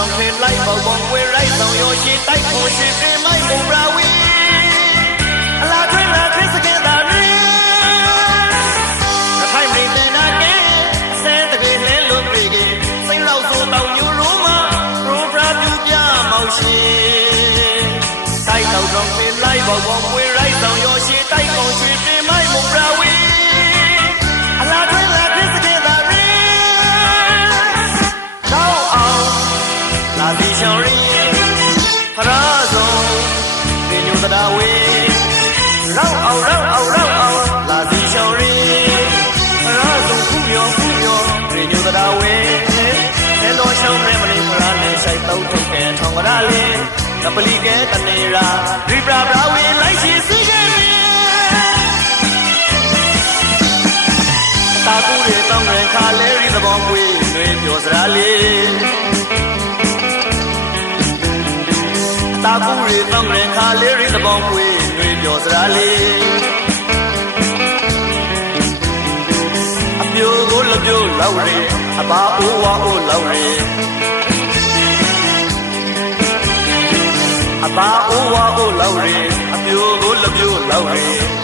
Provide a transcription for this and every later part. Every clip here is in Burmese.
trong khi lấy vào vòng quê lấy dòng yo chi tay khổ chi khi mai cùng ra vi là thuê sẽ nghe ta đi là thay mình tên đã nghe sẽ ta về lên luôn vì gì sinh lâu dù tàu như rú mà rú ra chú cha màu xì tay tàu trong khi lấy vào vòng quê lấy dòng yo chi tay khổ chi khi mai cùng ra vi là thuê sẽ nghe ta đi là gì sao đi ra rồi vì nhiều ta đã quê rau ầu là gì sao đi ra rồi phú nhỏ vì nhiều ta đã quê thế đôi sau này mà đi ra nên say tàu trong kẻ thòng vào đá lên gặp bali kẻ tận này ra đi ra quê lấy gì xí cái ta cũng để tao người khá lẽ đi ra bóng quê người biểu ra lên ta cũng đi tao người khá lẽ đi ra bóng quê người biểu ra lên biểu gỗ là biểu lâu re ba ô wa ô lâu re ba ô wa ô lâu re biểu gỗ là biểu lâu re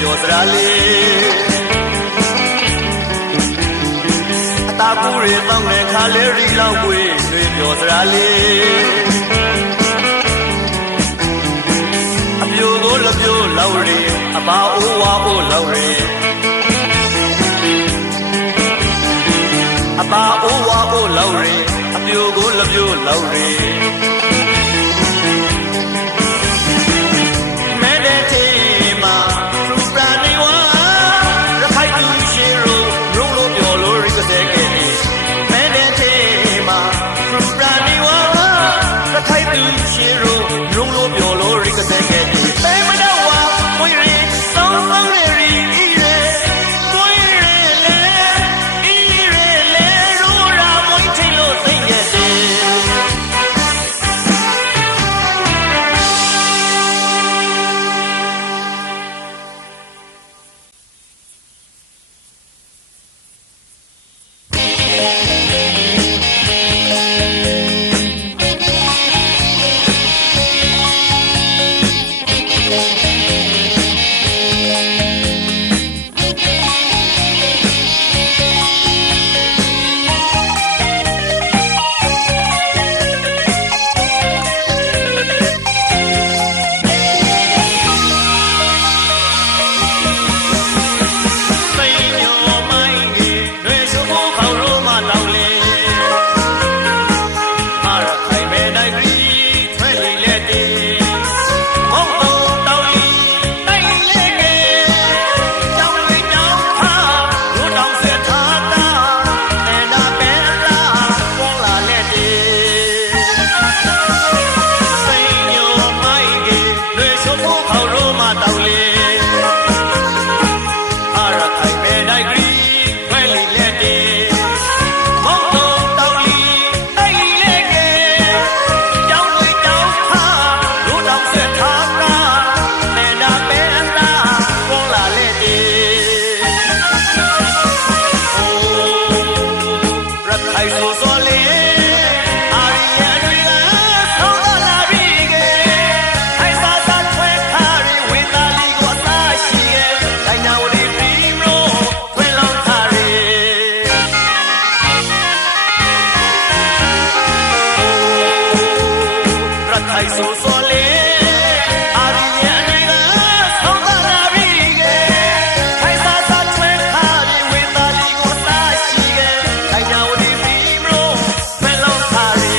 ပြောစရာလေးအတားပူတွေတောင်းတဲ့ခါလေးရီလောက်ွေတွေပြောစရာလေးအပြိုကိုလပြိုလောက်ရီအပါအိုးဝါအိုးလောက်ရီအပါအိုးဝါအိုးလောက်ရီအပြိုကိုလပြိုလောက်ရီ ခိုင်ဆိုစောလေအာရီရဲ့အနေကဆောင်းသာလာပြီကခိုင်စားစားချွဲခါပြီးဝေသားလီကိုစားရှိကခိုင်ညာဝတီစီမလို့ဖဲလုံးထားလေ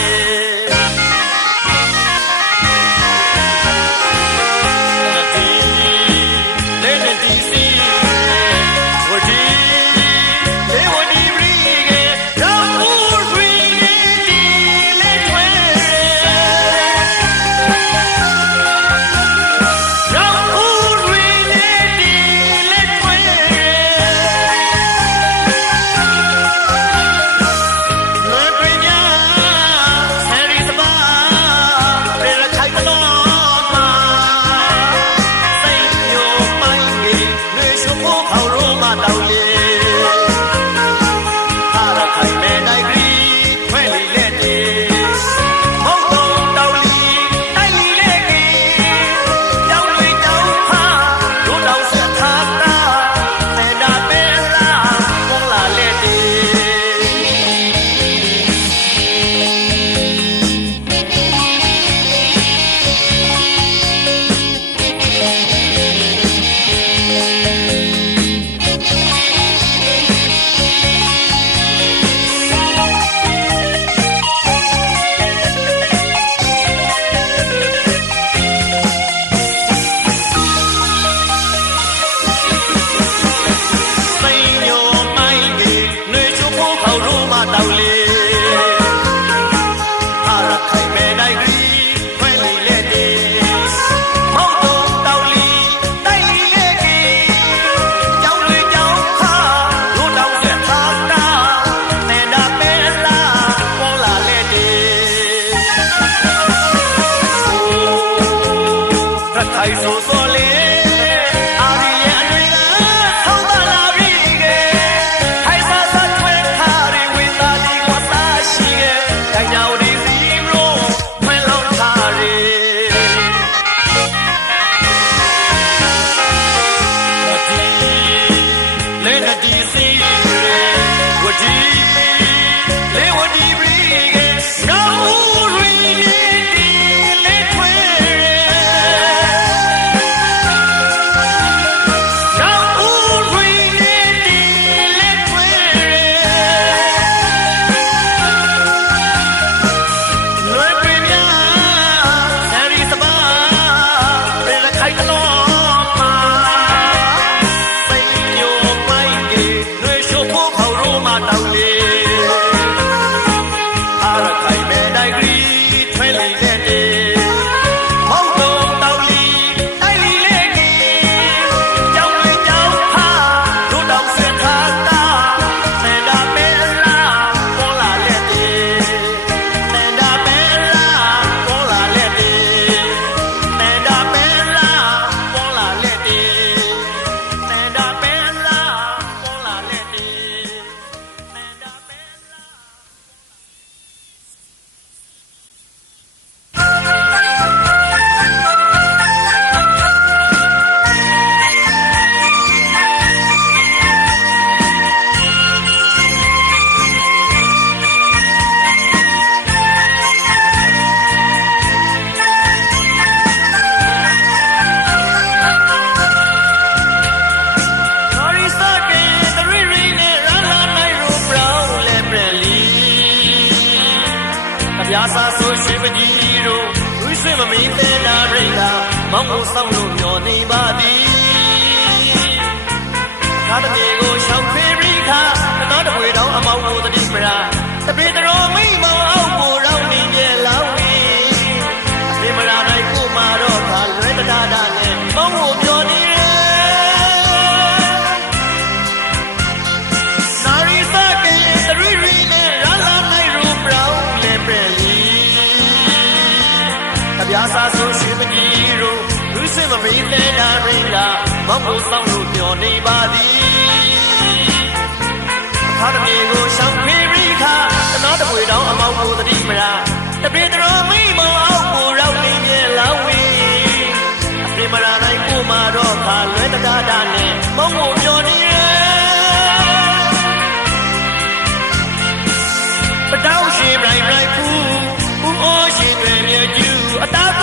မောင်ကိုစောင့်လို့မျောနေပါသည်ကားတပြေကိုရှောင်ဖေးပြီးခါတော်တပွေတော်အမောင်ကိုတတိပရာတပြေတော်မိမောင်အောက်ကိုရောက်နေကြလောင်းနေဒီမလာနိုင်ကိုမာတော့ခါလွဲတတာတာနဲ့မောင်ကိုမျောနေနာရီစကေတရီရီနဲ့ရာလာနိုင်ရူဘရောင်းလေပရလီတပြားစားဆိုရှိမကြီးတို့လူစင်မမေးလဲတာရင်းလာမောင်ကိုစောင့်လို့မျောနေပါသည်ခါတမီကိုရှောင်ဖေးပြီးခါတော်တပွေတော်အမောင်ကိုတတိမရာတပြေတော်မိမောင်အောက်ကိုရောက်နေကြလောင်းဝေးအပြေမလာနိုင်ကိုမာတော့ခါလွဲတတာတာနဲ့မောင်ကိုမျောနေပတောင်းရှိရိုင်ရိုင်ဖူးဦးအိုးရှိတွေမြေကျူအတား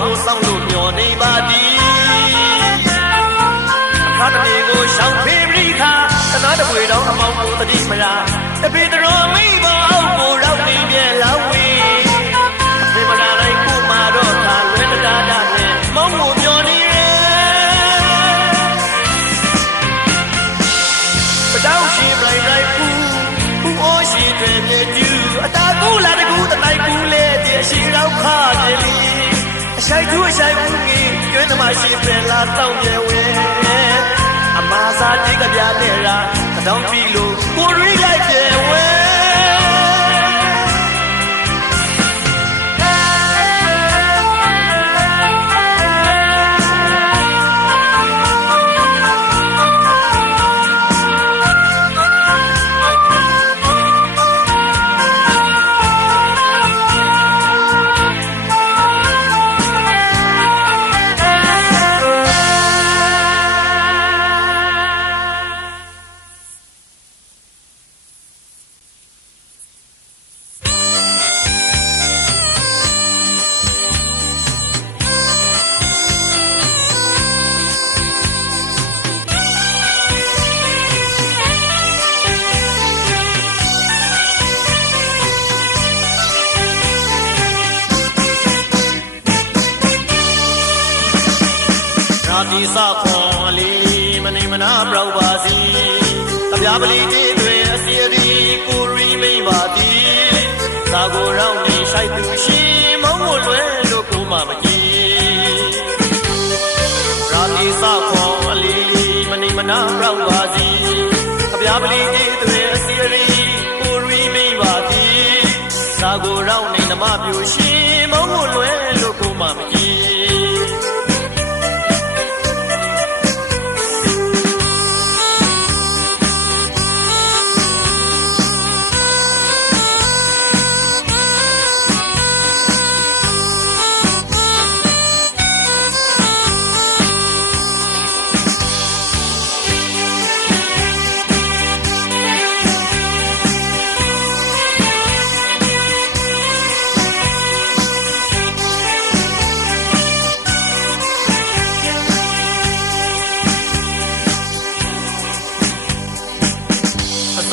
ကိုစောင့်လို့မျောနေပါသည်အခါတလေကိုရှောင်ဖေးပြီးခါတနာတပွေတော်အမောင်ကိုတတိမလားတပေတော်မိဘောအောက်ကိုရောက်နေပြဲလာဝေးဒီမလာလိုက်ကိုမာတော့ခါလွဲတတားတာနဲ့မောင်ကိုမျောနေပတောက်ရှိရိုင်ရိုင်ဖူအိုးရှိတွေမြေကျူအတာကူလာတကူတလိုက်ကူလေတည်းရှိတော့ခါတယ်လီအရှိုက်သူအရှိုက်ဘူးကြီးကျွန်းသမားရှိပဲလာတောင်းပြဲဝဲအမားစားတိတ်ကြပြနေတာတောင်းပြီလို့ကိုရီးလိုက်ပြဲဝဲဒီစခွန်လေးမနေမနာပြောက်ပါစီတပြားပလီတေးတွေအစီအရီကိုရီမိမ့်ပါသည်သာကိုရောင်းနေဆိုင်သူရှိမောင်းမလွဲလို့ကိုမမကြည့်ရာဒီစခွန်လေးမနေမနာပြောက်ပါစီတပြားပလီတေးတွေအစီအရီကိုရီမိမ့်ပါသည်သာကိုရောင်းနေနမပြူရှိမောင်းမလွဲလို့ကိုမမကြည့်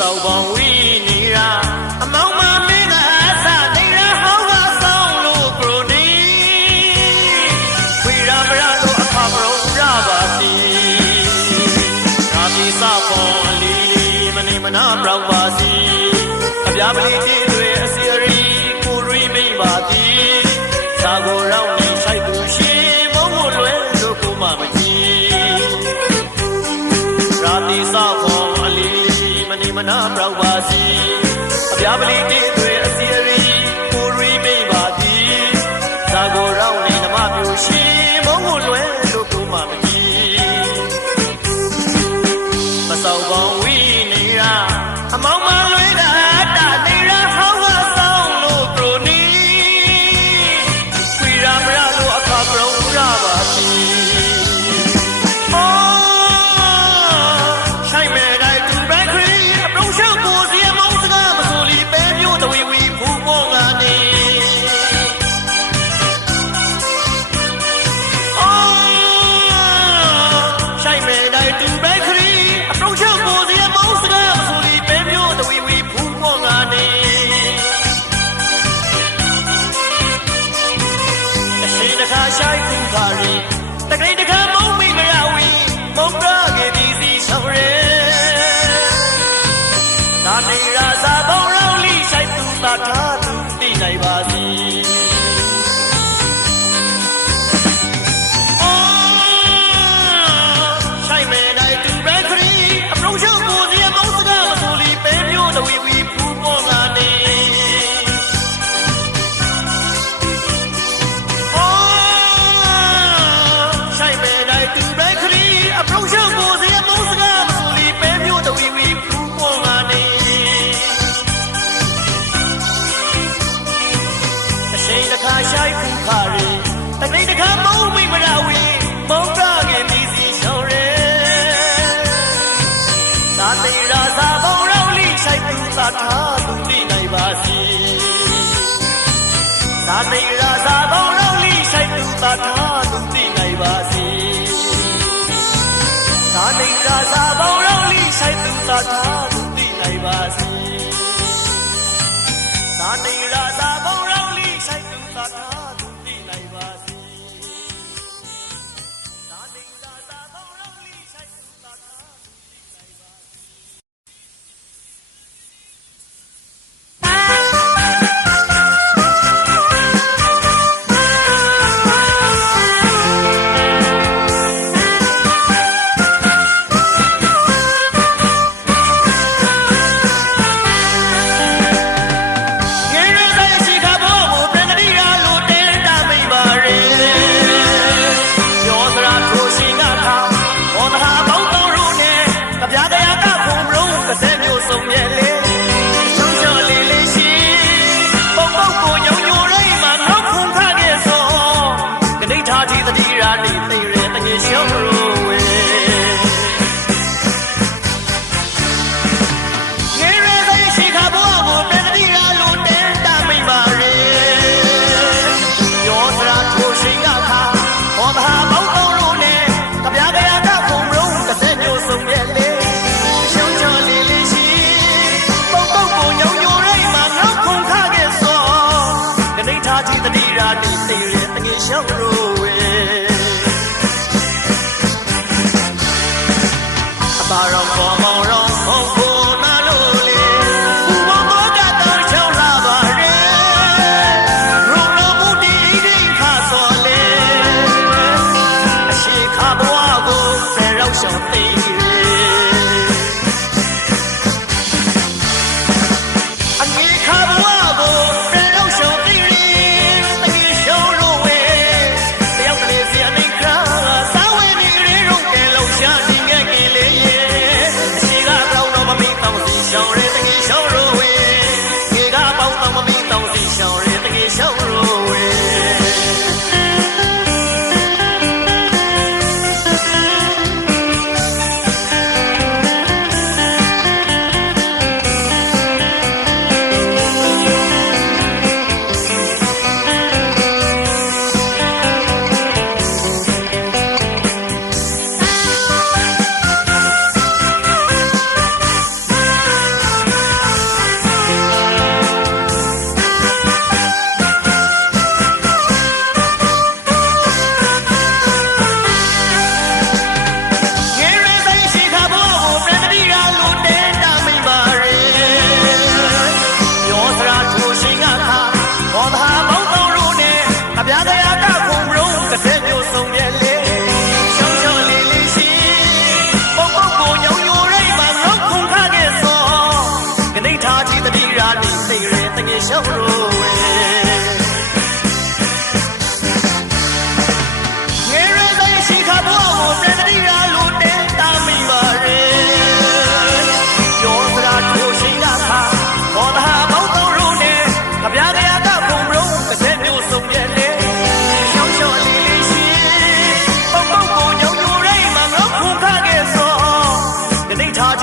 သောပေါင်းဝီနေတာအမောင်မမင်းကအစနေတာဟောင်းကဆောင်လို့ပရိုနီဝီရမရလို့အခါမရုံးရပါစီဒါဒီစပေါ်လီမနေမနာပြောက်ပါစီအပြားပလီတီတွေအစီအရီကိုရီမိမ့်ပါသည်သာကိုရောင်းနေဆိုင်သူရှိမောင်းမလွဲလို့ကိုမမကြည့်ဒါဒီစပေါ်လီမနာပြောက်ပါစီအပြားပလီတေးတွေအစီအရီကိုရီမိမ့်ပါသည်သာကိုရောင်းနေနမပြူရှိမောင်းကိုလွဲလို့ကိုမမကြည့်မဆောင်ပေါင်းဝီနေတာအမောင်မလွဲတာတာနေတာဟောင်းကဆောင်လို့ပရိုနီဝီရမရလို့အခါပြောင်းရပါစီရှိုက်ကူခါရီတကိတခါမုံမိမရဝီမုံကားကေဒီစီရှောင်းရဲဒါနေရာစာပေါင်းရောင်းလိရှိုက်သူသာထားသူသိနိုင်ပါစီရှိုက်မယ်နိုင်သူပဲခရီအပရုံရှောင်းကိုစီမောင်းစကားမဆိုလီပဲမျိုးတဝီဝီဖူးပေါ်လာနေရှိုက်ကူခါရီတကိတခါမုံမိမရဝီမုံကားကေဒီစီရှောင်းရဲသာတေရာစာပေါင်းရောင်းလိရှိုက်သူသာထားသူသိနိုင်ပါစီသာတေရာစာပေါင်းရောင်းလိရှိုက်သူသာ နေရာစာပေါင်းရောလိဆိုင်သူသာထားသူသိနိုင်ပါစေသာနေရာစာပေါင်းရောလိဆိုင်သူသာထားသူသိနိုင်ပါစေသာနေရာစာပေါင်းရောလိဆိုင်သူသာထားသူသိနိုင်ပါစေHãy subscribe cho kênh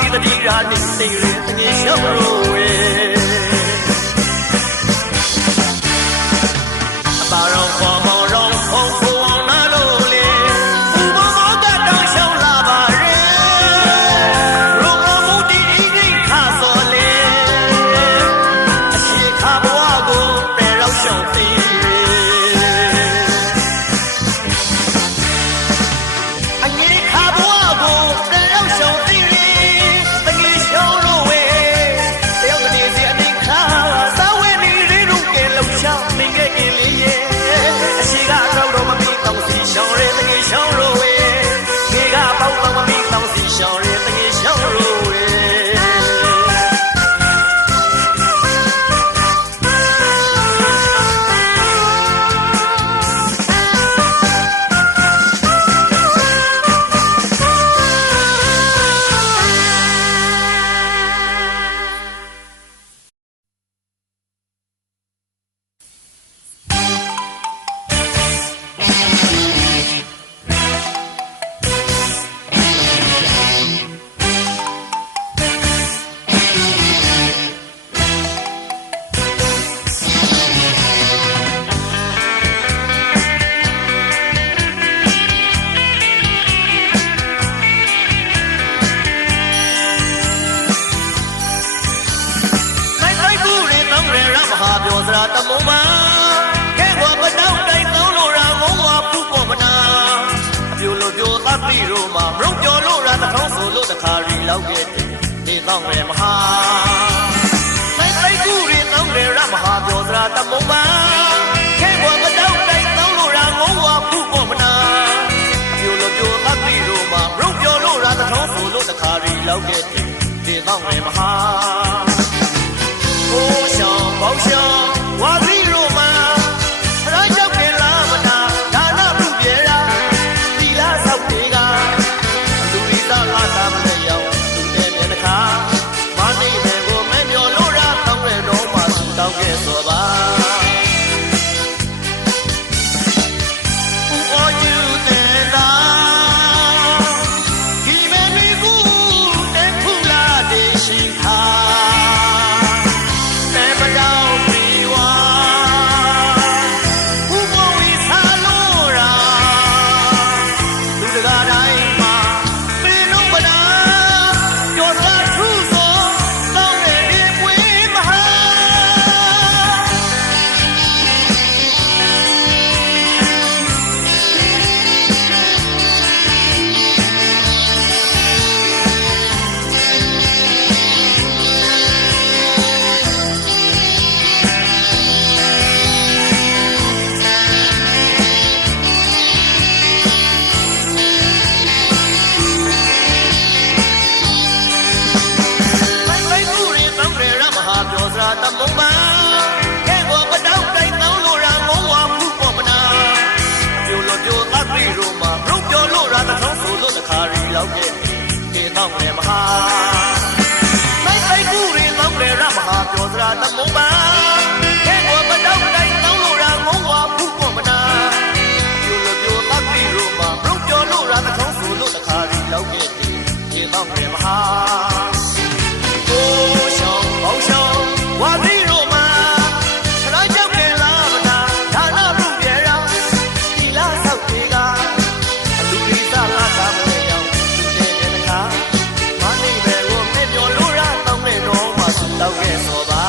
Ghiền Mì Gõ để không bỏ lỡ စရာတမုံမှာခဲဘွားပတောက်တိုင်းသုံးလို့ရာငုံဝါဖူးပေါ်မနာအပြိုလို့ပြိုသတ်ပြီးတော့မှမရုပ်ပြောလို့ရာတထောင်းဆိုလို့တခါရီလောက်ရဲ့နေတော့ငယ်မဟာကူရီတောင်းလေရမဟာပြောစရာတမုံမှာခဲဘွားပတောက်တိုင်းသုံးလို့ရာငုံဝါဖူးပေါ်မနာအပြိုလို့ပြိုသတ်ပြီးတော့မှမရုပ်ပြောလို့ရာတထောင်းဆိုလို့တခါရီလောက်ရဲ့နေတော့ငယ်မဟာကိုရှောင်းပေါရှောင်းဝါပြီးတော့မှဖရာကြောက်ခင်လာမနာဒါနပြုပြေရာဒီလားဆောက်တွေကလူရီသားလာတာမလဲရောက်သူတဲ့မျက်နှာခါမနေတယ်ကိုမဲမျောလို့ရာတောင်းရတော့မှသူတောင်းခဲ့ဆိုပါဦးအော်ကျူတဲ့တာဒီမဲမီဘူးတဲ့ဖူလာတဲ့ရှိခါတမုံမှာခဲဘွားပတောက်တိုင်းတောင်းလို့ရာငုံဝါဖူးပေါ်မနာပြိုလို့ပြိုသတ်ပြီးတော့မှရုပ်ပြောလို့ရာတထောင်းဆိုလို့တခါရီလောက်ရဲ့နေတော့ငယ်မဟာကူရီတောင်းလေရမဟာပြောစရာတမုံမှာခဲဘွားပတောက်တိုင်းတောင်းလို့ရာငုံဝါဖူးပေါ်မနာပြိုလို့ပြိုသတ်ပြီးတော့မှရုပ်ပြောလို့ရာတထောင်းဆိုလို့တခါရီလောက်ရဲ့နေတော့ငယ်မဟာကိုရှောင်းပေါရှောင်းဝါပြီးတော့မှဖရာကြောက်ခင်လာမနာဒါနပြုပြေရာဒီလားဆောက်တွေကလူရီသားလာတာမလဲရောက်သူတဲ့မျက်နှာခါမနေပဲကိုမဲ့မျောလို့ရာတောင်းနေတော့မှသူတောက်ခဲ့ဆိုပါ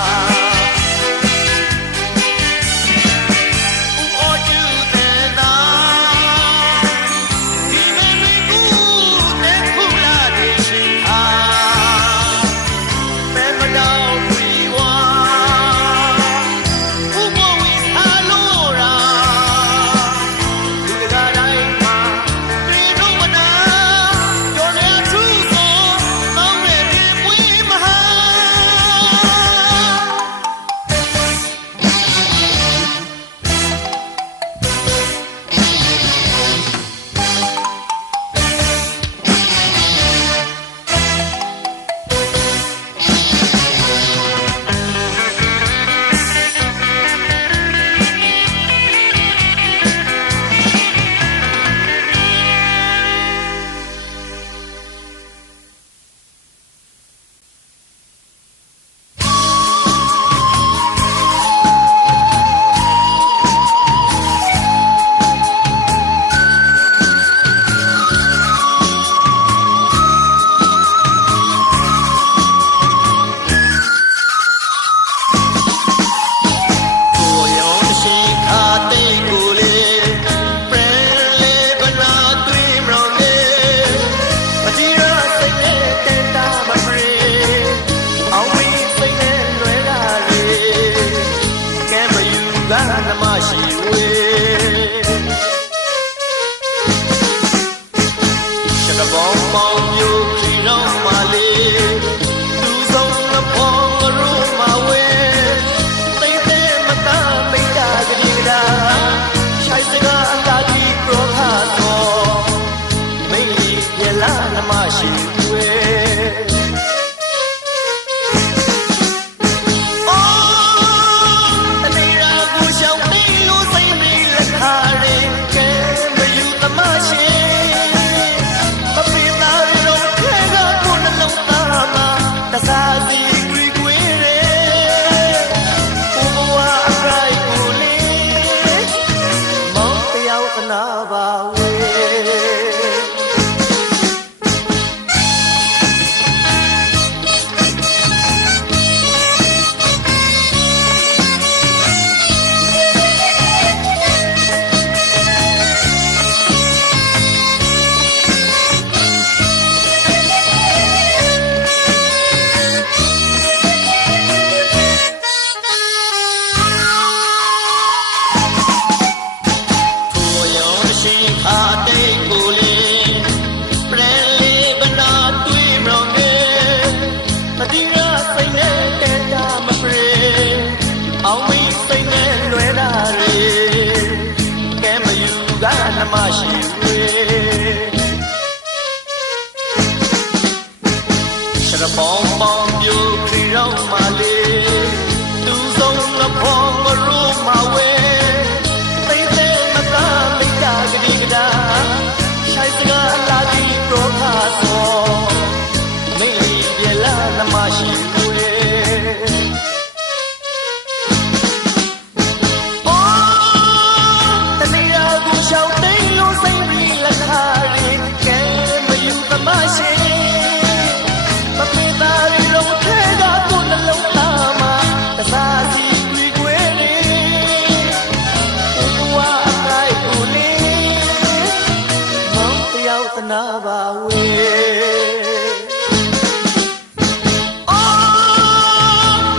မရှိဝေရှရပေါင်းပေါင်းပြိုခရီရောက်မှလေသူဆုံးငဖော်ငရိုးမှဝဲသိသိမသာမိတ်တာကတိကတာရှိုင်းစကားလာပြီးပြောခါသောမေလီပြလာနမရှိဝေရှောင်းသိမ်းလို့စိမ့်ပြီးလက်ခါရင်ကဲမယူသမရှိမမေတာရီလုံးထဲကကိုယ်နှလုံးသားမှာတစားစီတွေ့ခွေနေဘဝအတိုင်းကိုလေမောင်တယောက်သနာပါဝေ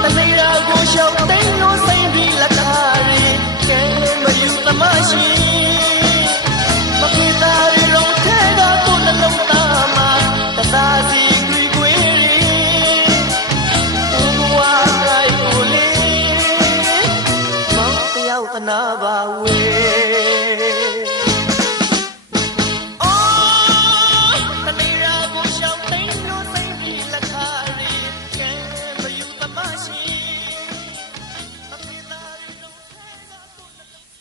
တနေရာကိုရှောင်းသိမ်းလို့စိမ့်ပြီးလက်ခါရင်ကဲမယူသမရှိနာပါဝေတနေရာကိုရှောင်းသိမ်းလို့သိမ်းပြီးလက်ခါရီကဲမယူသမရှိအဖေသားရီလုံးထဲကကိုယ်ခါ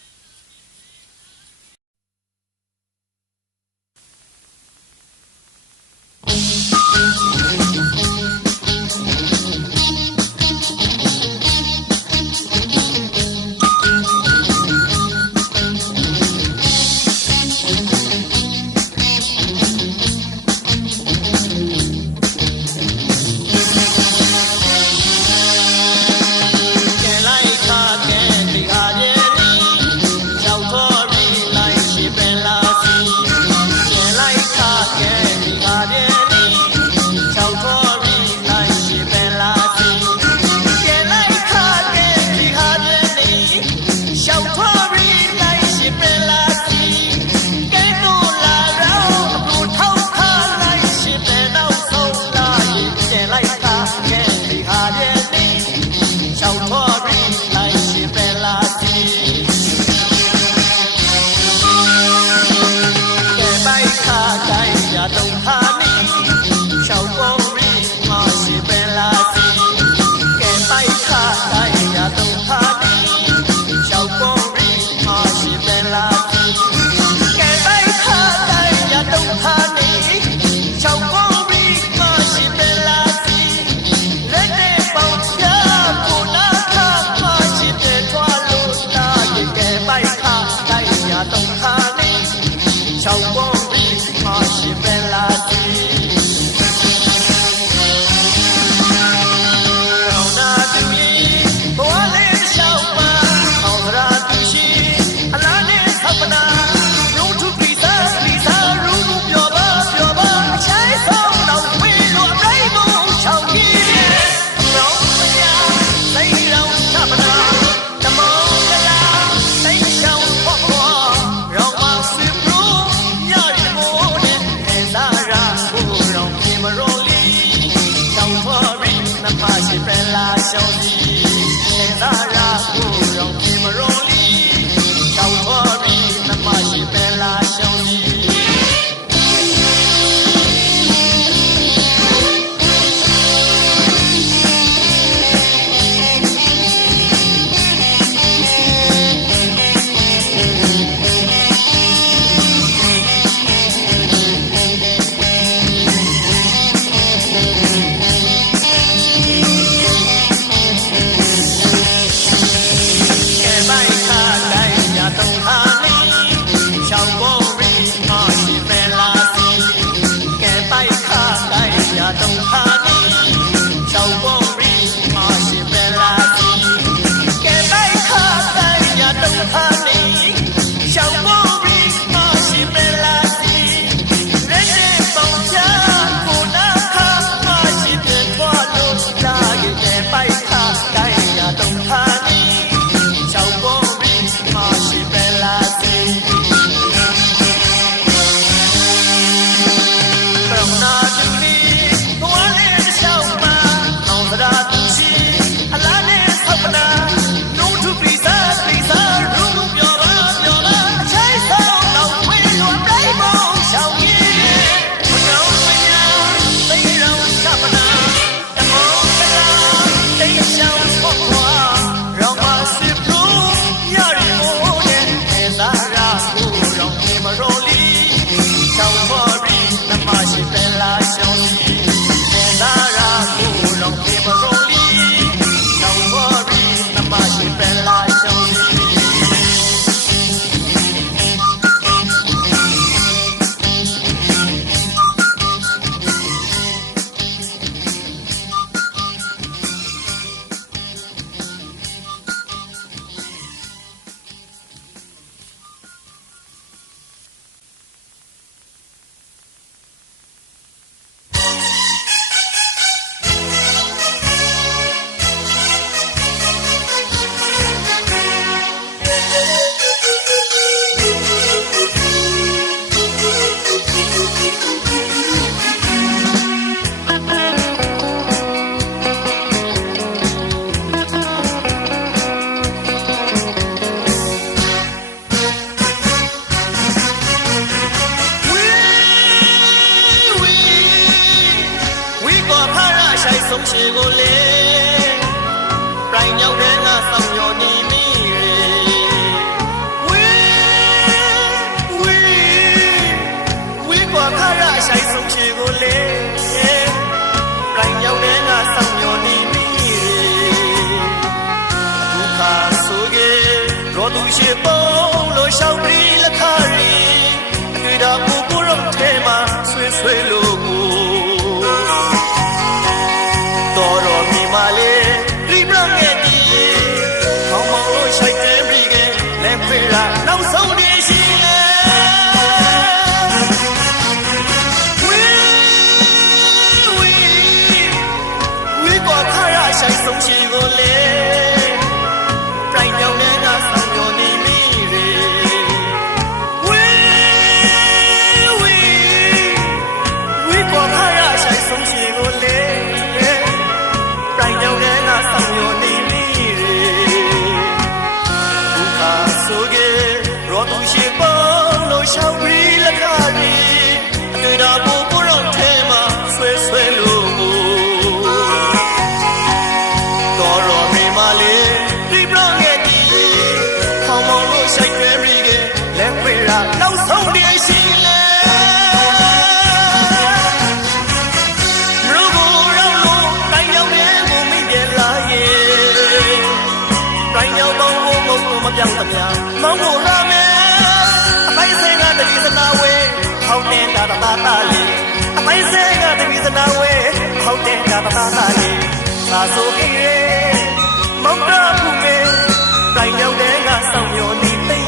မြောက်တဲ့ငါဆောင်မျောနေမိဝေးกว่าခရအဆိုင်ဆုံးချေကိုလေကိုင်ရောက်တဲ့ငါဆောင်မျောနေမိဒုက္ခဆိုကေရောသူရှိပုံလို့ရှောက်ပြီးလက်ခရီအတွေ့တာပူပူရုံထဲမှာဆွေးဆွေးလို့ကိုတော်တော်မိမလေးဒီပြငယ်ဒီခေါင်းမောင်လို့ရှိုက်တယ်ပြီးကလက်ဖေးတာနောက်ဆုံးတည်းရှိလေဝေးกว่าခရဆိုင်ဆုံးရှိကိုလေပြိုင်ကြောင်တဲ့ငါဆောင်မျောနေမိရေဝေးกว่าခရဆိုင်ဆုံးရှိကိုလေပြိုင်ကြောင်တဲ့ငါဆောင်မျောနေမိရေဒုက္ခဆိုကေရောသူရှိပုံလို့ရှောက်ပြီးလက်ခရီအတွေ့တာပူပူရုံထဲမှာဆွဲဆွဲလို့တော်တော်မိမလေးဒီပြငယ်ဒီခေါင်းမောင်လို့ရှိုက်တယ်ပြီးကလက်ဖေးတာနောက်ဆုံးတည်းရှိလေ如果让路该要连我没别来耶该要帮我မပြောင်းသမျှမောင်းကိုရမယ်အပိုင်းစင်ကတတိစနာဝဲဟောင်းနေတာတတာလေးအပိုင်းစင်ကတတိစနာဝဲဟောင်းနေတာတတာလေးသာဆိုဟေးမောင်းတော့ဘူးမေတိုင်ရောက်တဲ့ကဆောင်မျောနေသိ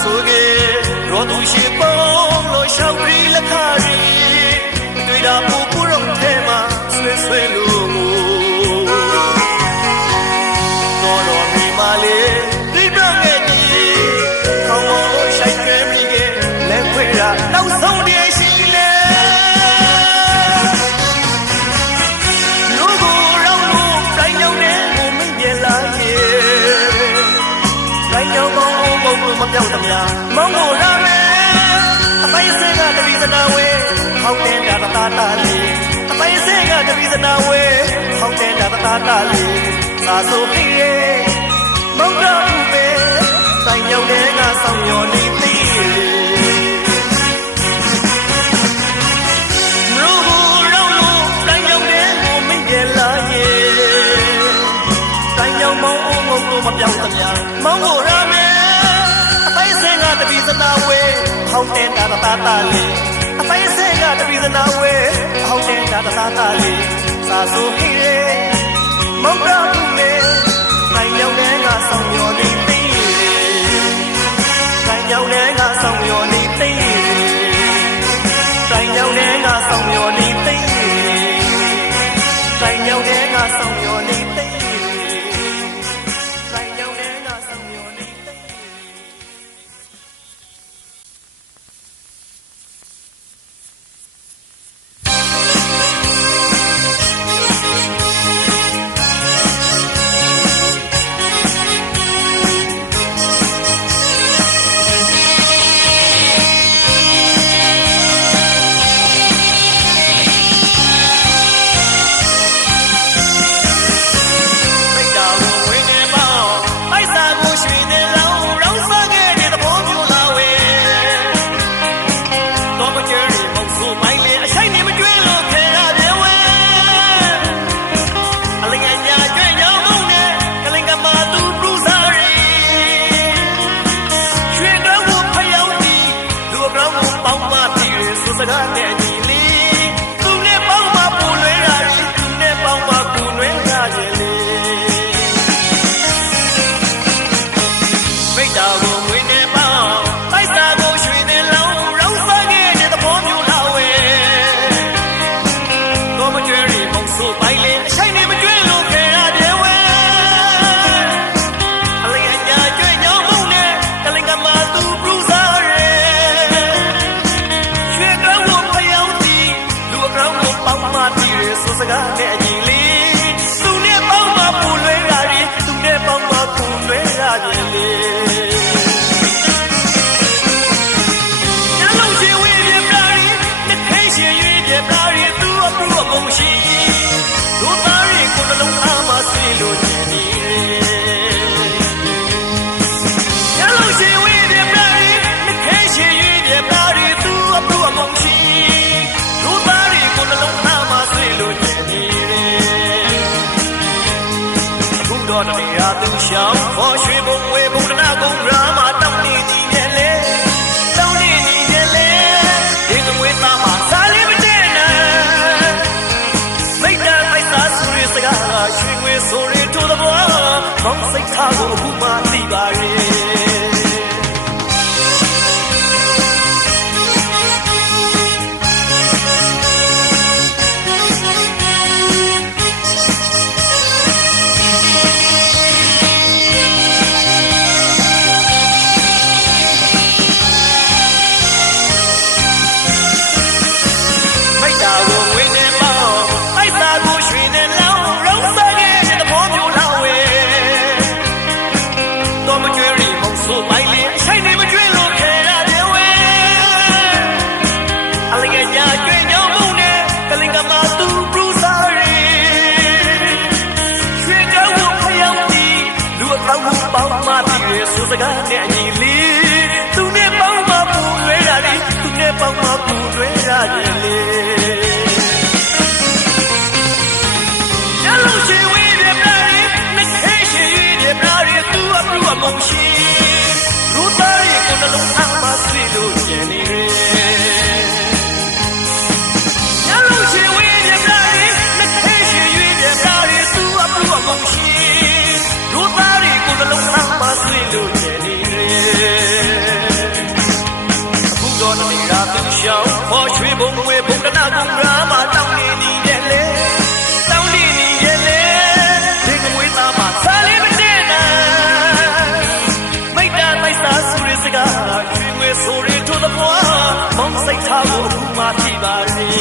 ဆိုကေရောသူရှိပုံလို့ရှောက်ပြီးလက်ခရီတွေ့တာပူပူရုံထဲမှာဆွေးဆွေးလို့တော်တော်မိမလေးဒီပြငယ်ဒီခေါင်းမောင်လို့ရှိုက်တယ်ပြီးကလက်ခွေတာနောက်ဆုံးတည်းရှိလေလူကိုရောင်းလို့တိုင်ရောက်တဲ့ကိုမင်းပြလာရဲ့တိုင်ရောက်ပေါင်းမပြောင်းသမျှမောင်းကိုရမယ်အပိုင်းစင်ကတပိစနာဝဲဟောင်းနေတာတတာလေးအပိုင်းစင်ကတပိစနာဝဲဟောင်းနေတာတတာလေးသာဆိုဟေးမောင်းတော့ဘူးပဲတိုင်ရောက်တဲ့ကဆောင်မျောနေသိလူကိုရောင်းလို့တိုင်ရောက်တဲ့ကိုမင်းပြလာရဲ့တိုင်ရောက်မောင်းလို့မပြောင်းသမျှမောင်းကိုရမယ်တပိစနာဝဲဟောင်းနေတာတတာလေးအပိုင်းစင်ကတပိစနာဝဲဟောင်းနေတာတတာလေးသာဆိုဟေးမောင်းတော့ဘူးမေတိုင်ရောက်တဲ့ကဆောင်မျောနေသိတိုင်ရောက်တဲ့ကဆောင်မျောနေသိတိုင်ရောက်တဲ့ကဆောင်မျောနေသိတိုင်ရောက်တဲ့ကဆောင်မျောနေသိတိုင်ရောက်တဲ့ကဆောင်မျောနေသိ ရှောင်းဟောရွှေဘုံဝေဘုံနာကုန်းရာမှာတောင်းနေညီရဲ့လေတောင်းနေညီရဲ့လေဒီကမွေးသားမှာစားလေးမတည့်နဲ့မိတ်တာပိုက်စားဆူရစကားရွှေငွေဆိုရထိုးသဘောမောင်စိတ်ထားကိုအခုမှသိပါရဲ့စကားနဲ့အညီလေးသူနဲ့ပေါင်းမပူရွေးတာလေသူနဲ့ပေါင်းမပူရွေးတာလေရလို့ရှိဝေးတဲ့ပြားရီမခဲရှိတဲ့ပြားရီသူအပူအမုံရှိလူသားရီကိုနှလုံးသားမှာဆွေးလို့ကျန်နေတယ်ရလို့ရှိဝေးတဲ့ပြားရီမခဲရှိတဲ့ပြားရီသူအပူအမုံရှိလူသားရီကိုနှလုံးသားမှာဆွေးလို့အခုတော့နေရာသူရှောင်းဟောရွှေဘုံဝေဘုံတနာကုန်းရာမှာတောင်းနေနေရဲ့လေတောင်းနေနေရဲ့လေဒီကမွေးသားမှာစားလေးမတည့်နဲ့မိတ်တာတိုက်စားဆူရစကားရွှေငွေဆိုရထိုးသဘောမောင်စိတ်ထားကိုအခုမှသိပါရဲ့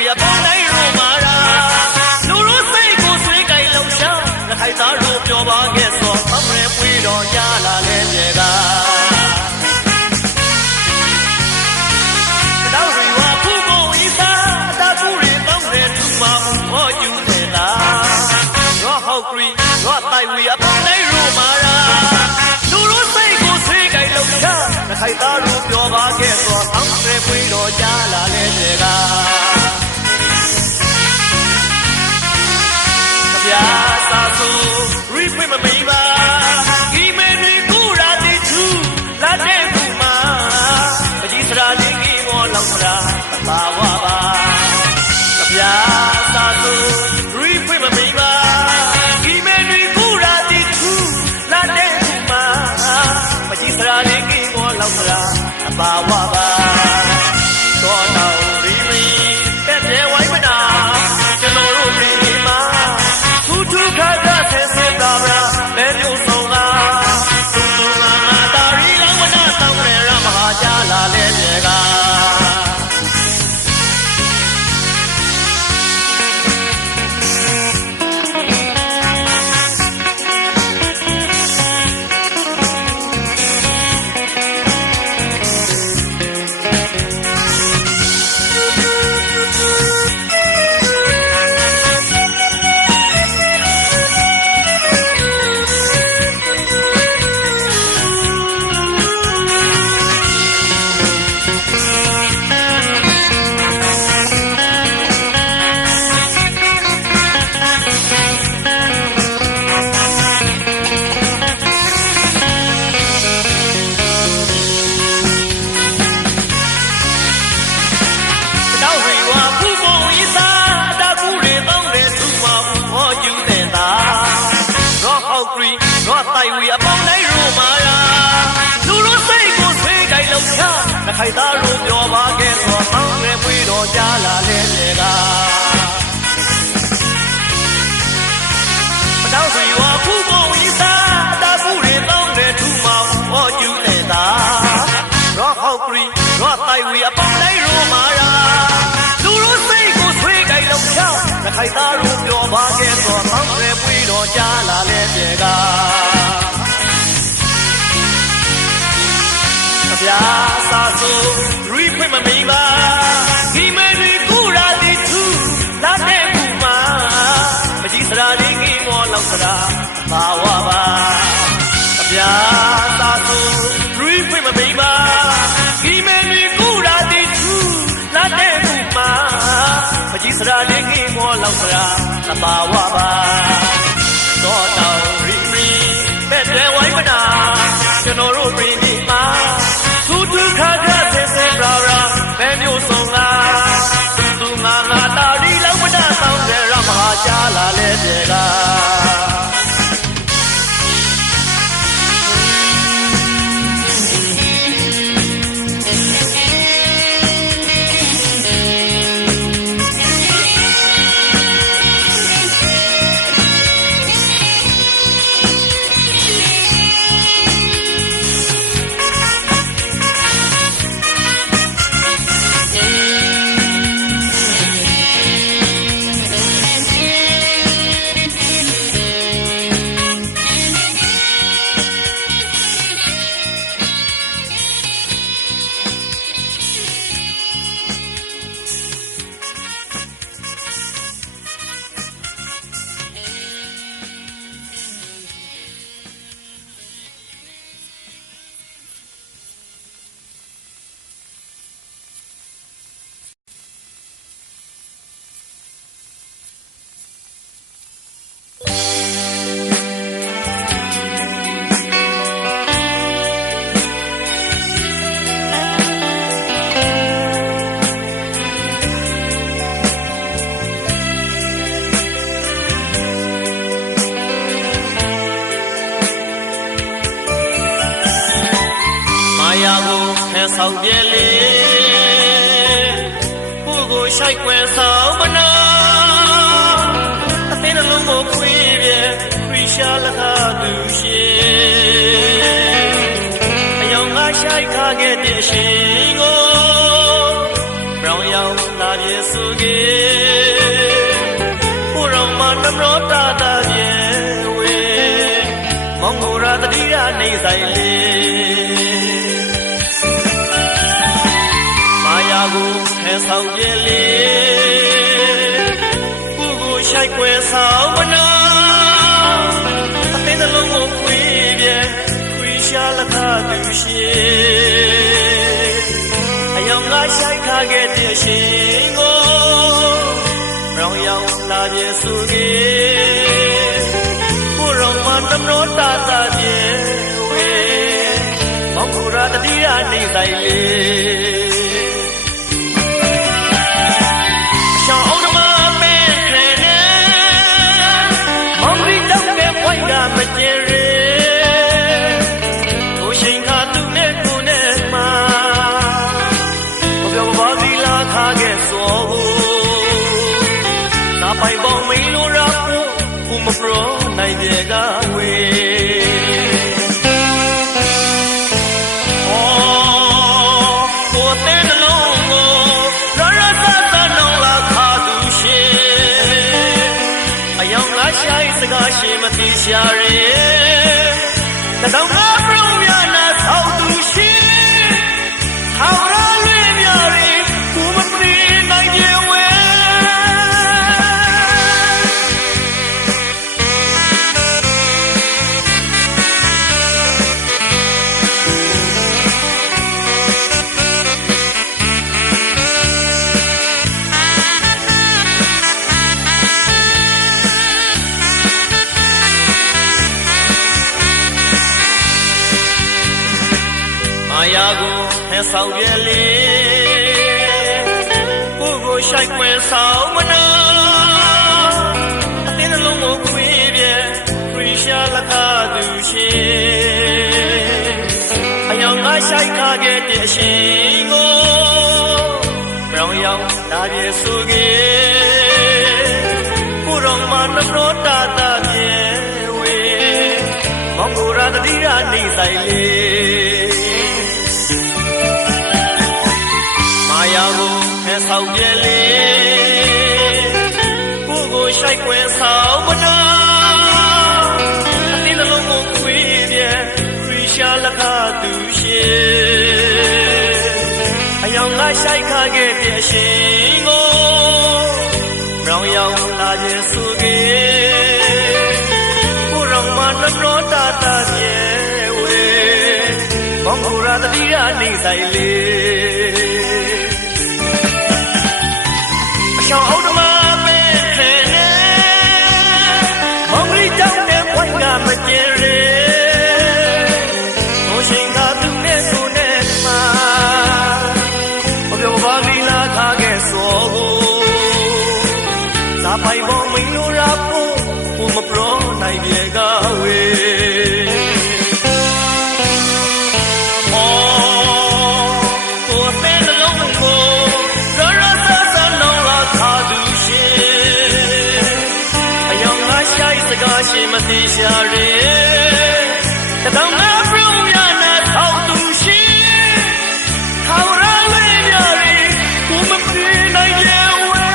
we are born a Romara. Nuru say go swing, I love sham. The Kaitaru, your baggage, so come and we don't yala lega. Now we are Pugo Isa, Taburi, Bangre, Tuma, or you Nela. Rock Green, Rock we are born a Romara. Nuru say go swing, I love sham. The Kaitaru, your baggage, so come and we don't yala lega. Sasu, reprima meiba, imeni kura ditu, la dekuma, bajisra dingi mo laura, tawaba. Kapya sasu, reprima meiba, imeni kura ditu, la dekuma, bajisra dingi mo laura, tawaba. Kona urimi, pete waimana, janoru mima. Kata sese dabra, beru songa, sunga matari langwana samre ramaja la lega. ခိုင်သားတို့ပြောပါခဲ့သောအောင်းငယ်ပွေတော်ကြလာတဲ့လေကမတောက်စီဝါဖူးဖို့ဝီစားတာဖူးတွေတောင်းတယ်ထူမောင်ဟောကျူးနေတာရောဟောက်ပရီရောတိုက်ဝီအပေါင်းလိုက်ရောမာရာလူတို့စိတ်ကိုဆွေးကြိုင်လုံးချောင်းခိုင်သားတို့ပြောပါခဲ့သောအောင်းငယ်ပွေတော်ကြလာတဲ့လေကဗျာစာဆိုရီဖွင့်မမိပါဒီမင်းကြီးကူရာတီသူလာတဲ့ကူမှာမကြီးစရာလေးကြီးမောလောက်စရာပါဝပါဗျာစာဆိုရီဖွင့်မမိပါဒီမင်းကြီးကူရာတီသူလာတဲ့ကူမှာမကြီးစရာလေးကြီးမောလောက်စရာပါဝပါတော့တောင်ရီပဲ့တဲ့ဝိုင်းမနာကျွန်တော်တို့ပြည်မှာသူခါခါဆင်းဆင်းရာရာဘယ်မျိုးဆုံးလားသူငါငါတာရီလောက်မတတ်ဆောင်တဲ့ရမဟာချလာလဲတဲ့ကဆောင်ပြဲလေကိုကိုရှိုက်ွယ်ဆောင်မနာအသိနှလုံးကိုခွေးပြဲခွေးရှာလက်ခါသူရှိအယောင်ငါရှိုက်ခါခဲ့တဲ့ရှင်ကိုbrown ရောင်လာပြေစုကြီးကိုရောင်မနှမတော်တာတာပြေဝေမောင်ကိုရာတတိယနေဆိုင်လေကိုဟဲဆောင်ပြဲလေကိုကိုရှိုက်ွယ်ဆောင်မနာအသိနှလုံးကိုခွေးပြဲခွေးရှာလက်ခါသူရှိအယောင်ငါရှိုက်ခါခဲ့တဲ့ရှင်ကိုbrown ရောင်လာပြေစုကြီးကိုရောင်မနှမတော်တာတာပြေဝေမောင်ကိုရာတတိယနေဆိုင်လေမကျင်ရဲထိုချိန်ခါသူနဲ့ကိုနဲ့မှာဘပြောပါဒီလာခါခဲ့စောနာပိုင်ပေါင်းမင်းလိုရာကိုမပရောနိုင်ပြေကဝေစကားရှိမသိရှာရဲတတောင်ငါပရုံများနာဆောက်သူရှိထောင်ရလွေများရီကိုမပြေနိုင်ကြဝဲရာကိုဟဲဆောင်ပြဲလေကိုကိုရှိုက်ွယ်ဆောင်မနာအသိနှလုံးကိုခွေးပြဲခွေးရှာလက်ခါသူရှိအယောင်ငါရှိုက်ခါခဲ့တဲ့ရှင်ကို ရောက်လာပြေဆိုကေကိုရောင်မနှတော်တာတာပြေဝေမောင်ကိုရာတတိရနေဆိုင်လေမာယာကိုဖဲဆောင်ပြဲလေကိုကိုရှိုက်ွယ်ဆောင်မနာအတိလုံးကိုခွေးပြဲခရစ်ရှာလကသူရှိအယောင်ငါရှိုက်ခခဲ့ပြရှင်ကိုရောင်ရောက်လာခြင်းဆိုကေကိုရောင်မနှတော်တာတာပြေဝေမောင်ကိုရာတတိယနေဆိုင်လေအရှောင်းအောင်တမပဲခဲနေမောင်ကြီးတောင်းတဲ့ခွိုင်းကမကျင်ရေကိုရှင်ကသူနဲ့ဆိုနဲ့မှာဘယ်ဘာလီလာခါခဲ့စောကိုသာပိုင်ပေါ်မင်းတို့ရာဖို့ကိုမပရောနိုင်ပြေကဝေရှိမသိရှာရဲတတောင်ငါပြုံးရနဲ့ဆောက်သူရှိခေါ်ရလေးပြရီကိုမပြေနိုင်ရဲ့ဝဲ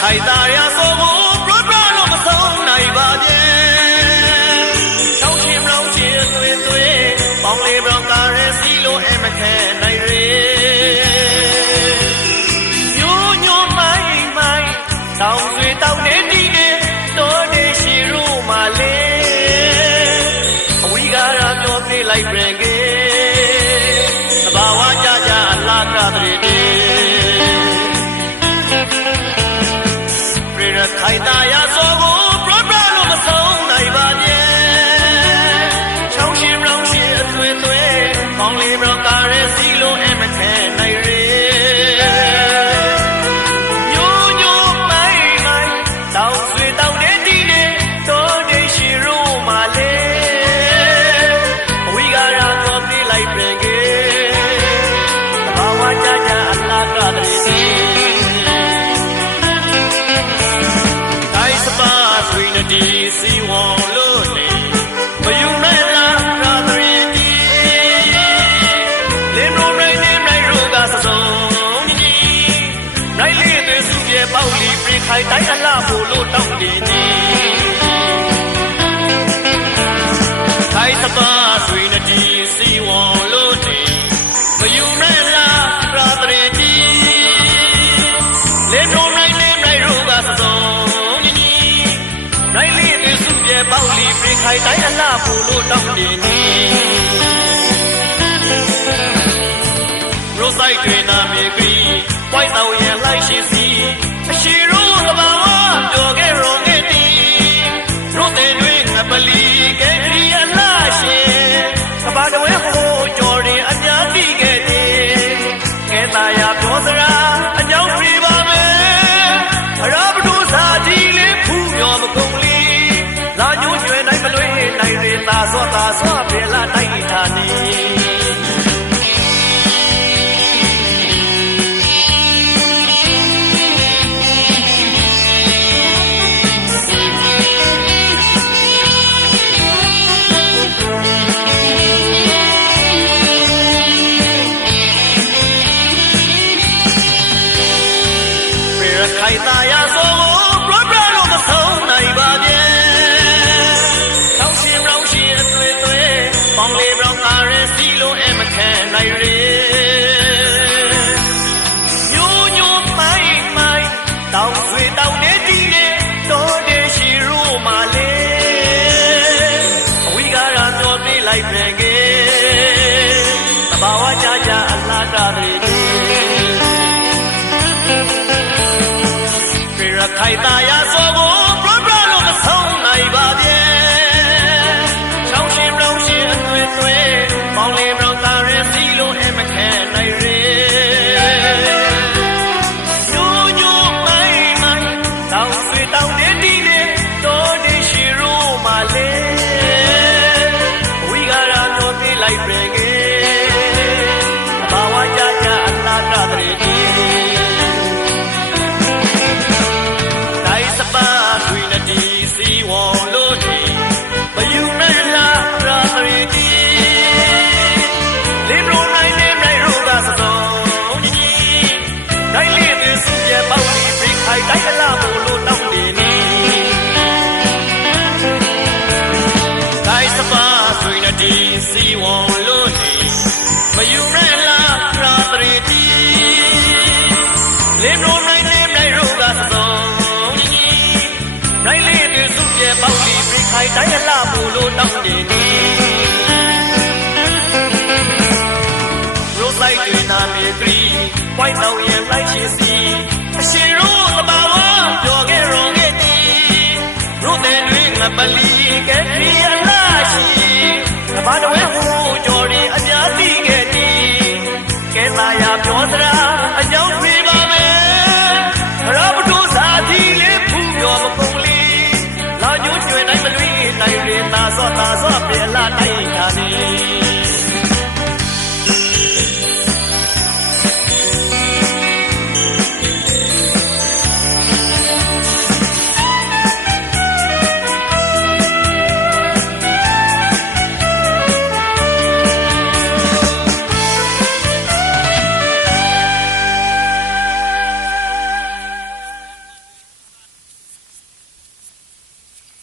ခိုင်တာရဆိုကိုဘရဘရလို့မဆုံးနိုင်ပါပြန်တောင်းချင်လောင်းချင်သွေးသွေးပေါင်းလေးပြောင်းကားရဲစီလို့အမခဲနိုင်ရဲညိုညိုမိုင်းမိုင်းတောင်းသွေးတောင်းနေတီးနေတော်နေရှိရူမလေးအဝိကာရပြောပြလိုက်ပြန်ကေသဘာဝကြကြအလားကတည်းကခိုင်တာရဆိုကိုဘရဘရလို့မဆုံးနိုင်ပါပြန်ချောင်းရှင်ရောင်းရှင်အသွေးသွေးပေါင်းလေးပြောင်းကားရဲစီလို့အမခဲနိုင်ရဲညိုညိုမိုင်းမိုင်းတောင်းဆွေတောင်းနေတီးနေတော်နေရှိရူမလေးအဝိကာရပြောပြလိုက်ပြန်ကေသဘာဝကြကြအလားကတည်းကဒီစီဝေါ်လို့နေမယူမဲ့လားရာသရီတီလင်းရိုးရိုင်းနေရိုင်းရိုးကစစုံကြီးနိုင်လေးသွေးစုပြေပေါက်လီပြေခိုင်တိုင်းအလားဖို့လို့တောင်းနေနေခိုင်စပါဆွေနဒီစီဝေါ်လို့နေမယူမဲ့လားရာသရီတီလင်းရိုးရိုင်းနေရိုင်းရိုးကစစုံနိုင်လေးသွေးစုပြေပေါက်လီပြေခိုင်တိုင်းအလားဖို့လို့တောင်းနေနေရိုးဆိုင်တွေနာမြေကြီးဝိုင်းတော်ရဲ့လိုက်ရှိစီအရှိရိုးကဘာဝပြောခဲ့ရောခဲ့တီရိုးတဲ့တွေငပလီကဲခရီးအလားရှိကဘာတဝဲဟိုကြော်ရင်အများကြီးခဲ့တယ်ကဲတာရပြောစရာအကြောင်းပြပါမယ်အရာဘဒုစာကြီးလေးဖူးပြောမကုန်လာညိုကျွဲနိုင်မလွေးနိုင်ရတာစောပြေလာတိုင်းဌာနီခိုင်တာရဆိုဘရဘရလို့မဆုံးနိုင်ပါပြန်တောင်းရှင်ရောင်းရှင်အသွေးသွေးပေါင်းလေး နိုင်ရေညိုညိုမိုင်းမိုင်းတောင်ဆွေတောင်နေတီးနေတော်တဲ့ရှိရိုးမှလေအဝိကာရတော်သေးလိုက်ပြန်ကေတဘာဝကြကြအလားတာတွေပြေရခိုင်တာရစောကိုဘရဘရလို့မဆုံးနိုင်ပါဗျဲချောင်းရှင်ရောင်းရှင်အသွေးသွေးပေါင်းလေးပြောင်းသားရဲစီလို့အမခဲနိုင်ရေညိုညိုမိုင်းမိုင်းတောင်ဆွေတောင်နေတီးနေတော်နေရှိရိုးမှလေဝိကာရတော်သေးလိုက်ပြေကေဘာဝကြကြအလားတာတွေစီဝေါ်လို့ဒီမယူမဲ့လားရာသရီတီလေးဘရိုနိုင်နေနိုင်ရိုးကစစုံကြီးနိုင်လေးတွေစုပြပေါက်ပြီးဖိခိုင်တိုင်းလာမို့လို့တောင်းနေနေတိုင်းစပါဆွေနဲ့ဒီစီဝေါ်လို့ဒီမယူမဲ့လားရာသရီတီလေးဘရိုနိုင်နေနိုင်ရိုးကစစုံနိုင်လေးတွေစုပြပေါက်ပြီးဖိခိုင်တိုင်းလာမို့လို့တောင်းနေနေရိုးဆိုင်တွေနာနေကရီဝိုင်းတော်ရဲ့လိုက်ရှိစီအရှင်ရိုးသဘာဝပြောခဲ့ရောခဲ့တီရိုးတဲ့တွေငါပလီကဲခရီးအလားရှိဘာတော်ရဲ့ဟိုကြော်ရီအများကြီးခဲ့တီကဲသာယာပြောစရာအကြောင်းပြပါမယ်ရောဘတို့စာသီလေးဖူးပြောမပုံလေးလာညွှန်ကျွေးတိုင်းမလွေးနိုင်ရင်သာစောပြေလာတိုင်းခါနေ